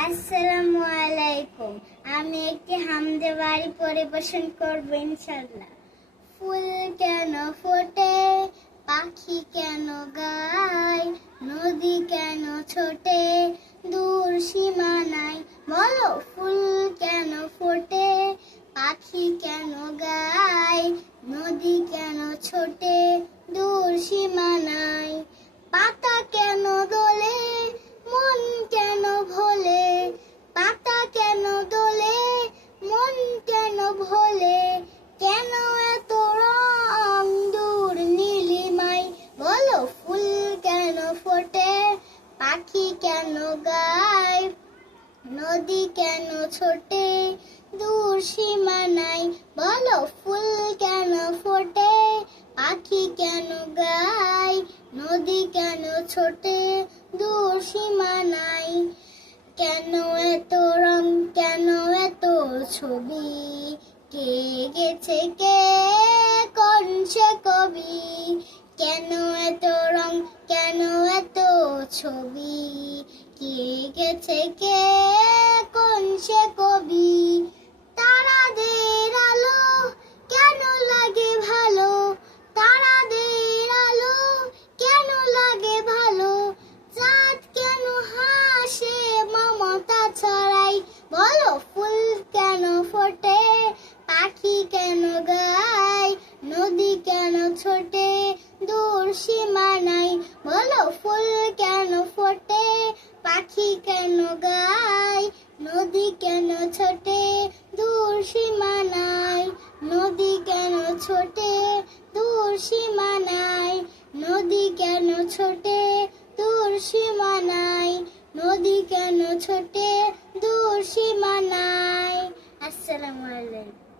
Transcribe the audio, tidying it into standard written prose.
আসসালামু আলাইকুম। আমি একটি হামদে বাড়ি পরিবেশন করব ইনশাআল্লাহ। ফুল কেন ফোটে, পাখি কেন গায়, নদী কেন ছোটে, দূর সীমানায়। বলো ফুল কেন ফোটে, পাখি কেন গায়, নদী কেন ছোটে, দূর সীমানায়। পাতা কেন দোলে, মন কেন ভোলে, পাতা কেন দোলে, মন কেন ভোলে, কেন এত রং দূর নীলিমায়। বলো ফুল কেন ফোটে, পাখি কেন গায়, নদী কেন ছোটে, দূর সীমানায়। বলো ফুল কেন ফোটে, পাখি কেন গায়, নদী কেন ছোটে, দূর সীমানায়। কেন এত রং, কেন এত ছবি, কে গেছে কে কোন সে কবি। কেন এত রং, কেন এত ছবি, কে গেছে কে কোন সে কবি। তারাদের আলো কেন লাগে ভালো, তারাদের আলো কেন লাগে ভালো, চাঁদ কেন হাসে মমতা ছড়াই। বলো ফুল কেন ফোটে, পাখি কেন গায়, নদী কেন ছোটে, দূর সীমানায়। বলো ফুল কেন ফোটে, পাখি কেন গায়, নদী কেন ছোটে, দূর সীমানায়। নদী কেন ছোটে, দূর সীমানায়, নদী কেন ছোটে, দূর সীমানায়, নদী কেন ছোটে, দূর সীমানায়। আসসালামু আলাইকুম।